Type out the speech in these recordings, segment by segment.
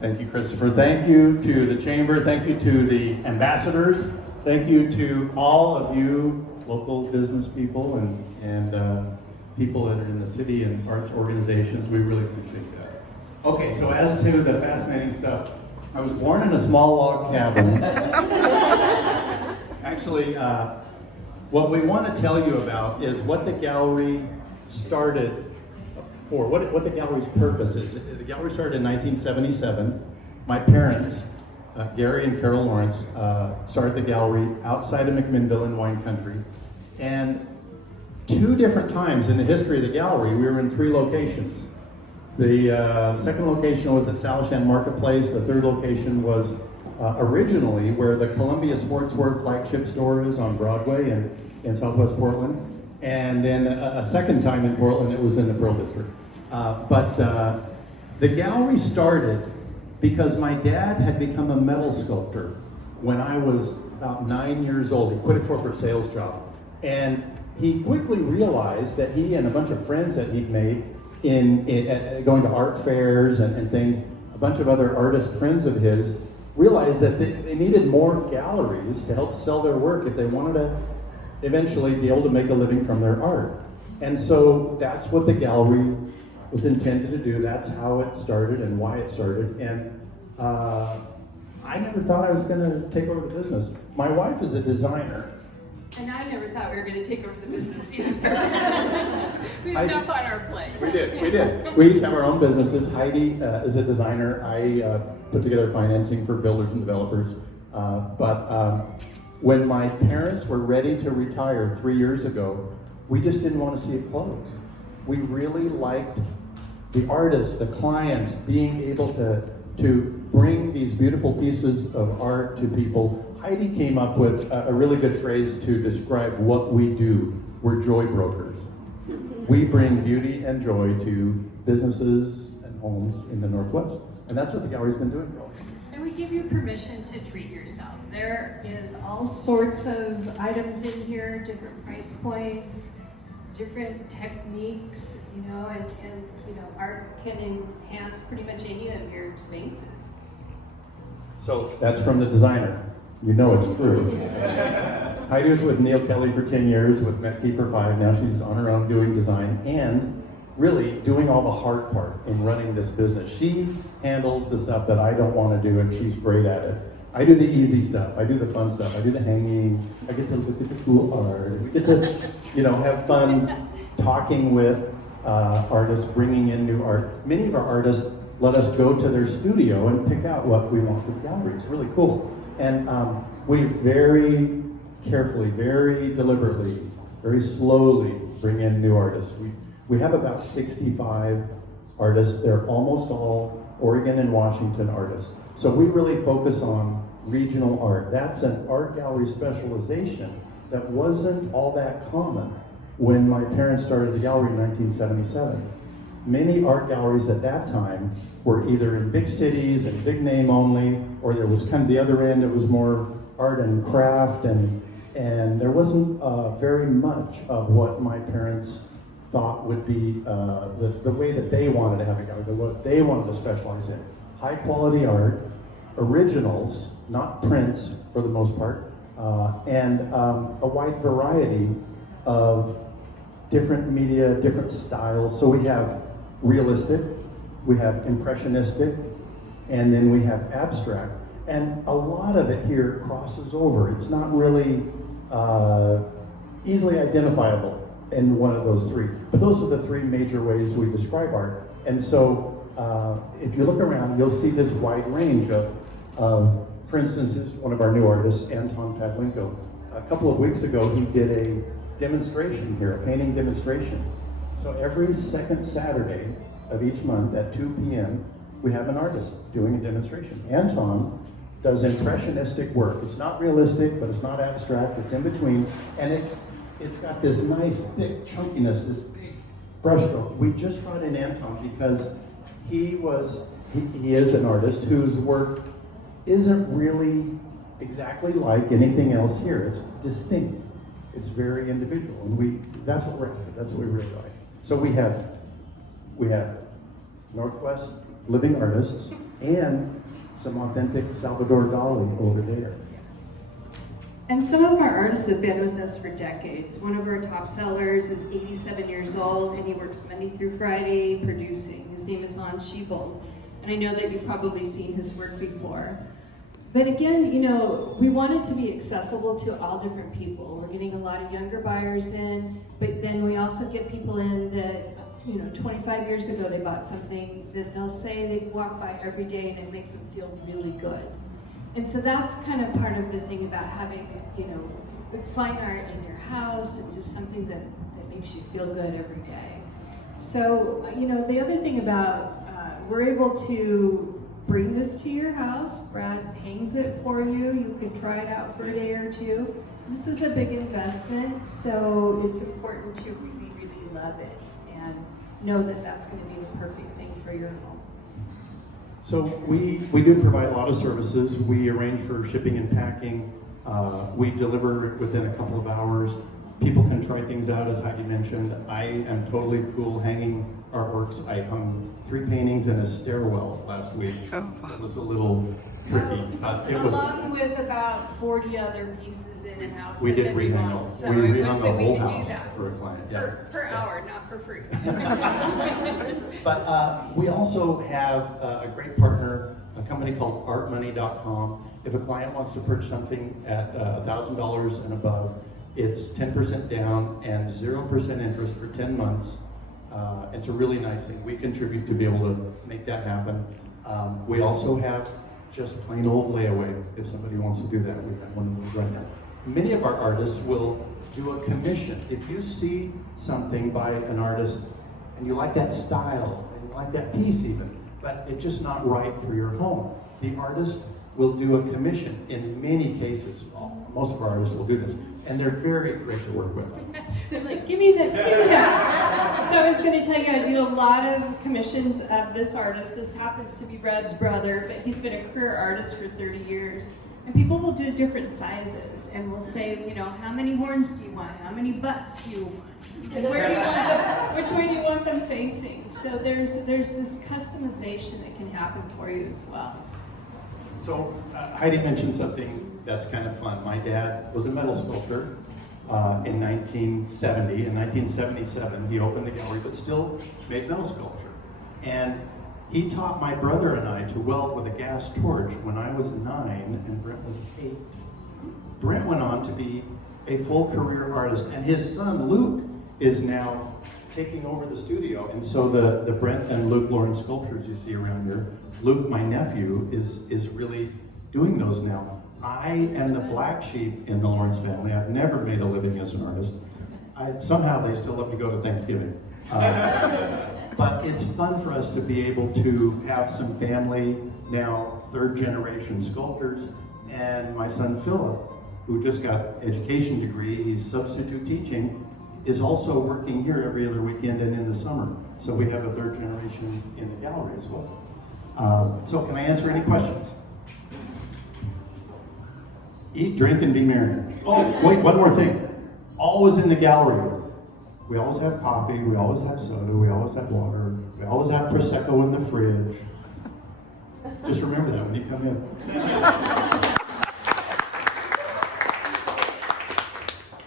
Thank you, Christopher. Thank you to the Chamber. Thank you to the ambassadors. Thank you to all of you local business people and people that are in the city and arts organizations. We really appreciate that. Okay, so as to the fascinating stuff, I was born in a small log cabin. Actually, what we want to tell you about is what the gallery started for, what the gallery's purpose is. The gallery started in 1977. My parents, Gary and Carol Lawrence, started the gallery outside of McMinnville in wine country. And 2 different times in the history of the gallery, we were in 3 locations. The second location was at Salishan Marketplace. The third location was originally where the Columbia Sportswear flagship store is on Broadway in Southwest Portland. And then a second time in Portland, it was in the Pearl District. But the gallery started because my dad had become a metal sculptor when I was about 9 years old. He quit a corporate sales job. And he quickly realized that he and a bunch of friends that he'd made in going to art fairs and things, a bunch of other artist friends of his, realized that they needed more galleries to help sell their work if they wanted to eventually be able to make a living from their art. And so that's what the gallery was intended to do. That's how it started and why it started. And I never thought I was going to take over the business. My wife is a designer. And I never thought we were going to take over the business either. We have enough on our plate. We did. We each have our own businesses. Heidi is a designer. I put together financing for builders and developers. But when my parents were ready to retire 3 years ago, we just didn't want to see it close. We really liked the artists, the clients, being able to bring these beautiful pieces of art to people. Heidi came up with a really good phrase to describe what we do. We're joy brokers. We bring beauty and joy to businesses and homes in the Northwest. And that's what the gallery's been doing. And we give you permission to treat yourself. There is all sorts of items in here, different price points, different techniques, and art can enhance pretty much any of your spaces. So that's from the designer. You know it's true. Heidi was with Neil Kelly for 10 years, with Metke for 5. Now she's on her own doing design and really doing all the hard part in running this business. She handles the stuff that I don't want to do, and she's great at it. I do the easy stuff. I do the fun stuff. I do the hanging. I get to look at the cool art. We get to, have fun talking with artists, bringing in new art. Many of our artists let us go to their studio and pick out what we want for the gallery. It's really cool. And we very carefully, very deliberately, very slowly bring in new artists. We have about 65 artists. They're almost all Oregon and Washington artists. So we really focus on regional art. That's an art gallery specialization that wasn't all that common when my parents started the gallery in 1977. Many art galleries at that time were either in big cities and big name only, or there was kind of the other end, it was more art and craft, and there wasn't very much of what my parents thought would be the way that they wanted to have a gallery, what they wanted to specialize in. High quality art, originals, not prints for the most part, and a wide variety of different media, different styles. So we have realistic, we have impressionistic, and then we have abstract. And a lot of it here crosses over. It's not really easily identifiable in one of those 3. But those are the 3 major ways we describe art. And so if you look around, you'll see this wide range of for instance, is one of our new artists, Anton Pavlenko. A couple of weeks ago, he did a demonstration here, a painting demonstration. So every second Saturday of each month at 2 p.m., we have an artist doing a demonstration. Anton does impressionistic work. It's not realistic, but it's not abstract. It's in between, and it's got this nice thick chunkiness, this big brushstroke. We just brought in Anton because he is an artist whose work isn't really exactly like anything else here. It's distinct. It's very individual, and that's what we're after. That's what we really like. So we have Northwest, living artists, and some authentic Salvador Dali over there. And some of our artists have been with us for decades. One of our top sellers is 87 years old, and he works Monday through Friday producing. His name is Hans Schiebel, and I know that you've probably seen his work before. But again, you know, we want it to be accessible to all different people. We're getting a lot of younger buyers in, but then we also get people in that, you know, 25 years ago they bought something that they'll say they walk by every day and it makes them feel really good. And so that's kind of part of the thing about having, you know, fine art in your house and just something that makes you feel good every day. So, you know, the other thing about, we're able to bring this to your house. Brad hangs it for you. You can try it out for a day or two. This is a big investment, so it's important to really, really love it and know that that's going to be the perfect thing for your home. So we do provide a lot of services. We arrange for shipping and packing. We deliver within a couple of hours. People can try things out, as Heidi mentioned. I am totally cool hanging artworks. I hung 3 paintings in a stairwell last week. Oh, wow. It was a little tricky. Along with about 40 other pieces in a house. We did rehang want. them. We rehung the whole house that. for a client. Yeah. Per hour, not for free. But we also have a great partner, a company called artmoney.com. If a client wants to purchase something at $1,000 and above, it's 10% down and 0% interest for 10 months. It's a really nice thing. We contribute to be able to make that happen. We also have just plain old layaway, if somebody wants to do that. We have one of those right now. Many of our artists will do a commission. If you see something by an artist and you like that style, and you like that piece even, but it's just not right for your home, the artist will do a commission. In many cases, most of our artists will do this, and they're very great to work with. They're like, give me that. So I was going to tell you, I do a lot of commissions of this artist. This happens to be Brad's brother, but he's been a career artist for 30 years. And people will do different sizes, and we'll say, you know, how many horns do you want? How many butts do you want? And where do you want them, which way do you want them facing? So there's this customization that can happen for you as well. So Heidi mentioned something that's kind of fun. My dad was a metal sculptor in 1970. In 1977, he opened the gallery, but still made metal sculpture. And he taught my brother and I to weld with a gas torch when I was 9 and Brent was 8. Brent went on to be a full career artist, and his son Luke is now taking over the studio. And so the Brent and Luke Lawrence sculptures you see around here, Luke, my nephew, is really doing those now. I am the black sheep in the Lawrence family. I've never made a living as an artist. Somehow they still let me go to Thanksgiving. But it's fun for us to be able to have some family, now 3rd generation sculptors, and my son Philip, who just got an education degree, he's substitute teaching, is also working here every other weekend and in the summer. So we have a 3rd generation in the gallery as well. So can I answer any questions? Eat, drink, and be merry. Oh, wait, one more thing. Always in the gallery. We always have coffee, we always have soda, we always have water, we always have Prosecco in the fridge. Just remember that when you come in.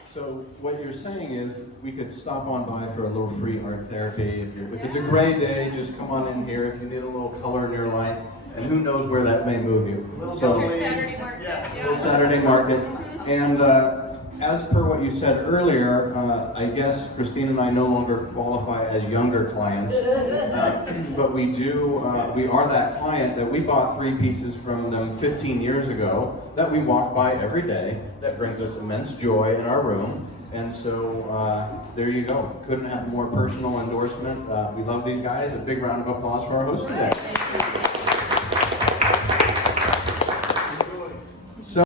So what you're saying is we could stop on by for a little free art therapy. If it's a gray day, just come on in here if you need a little color in your life, and who knows where that may move you. So Saturday market. little Saturday market. And as per what you said earlier, I guess Christine and I no longer qualify as younger clients, but we are that client that we bought 3 pieces from them 15 years ago that we walk by every day, that brings us immense joy in our room. And so there you go. Couldn't have a more personal endorsement. We love these guys. A big round of applause for our host today.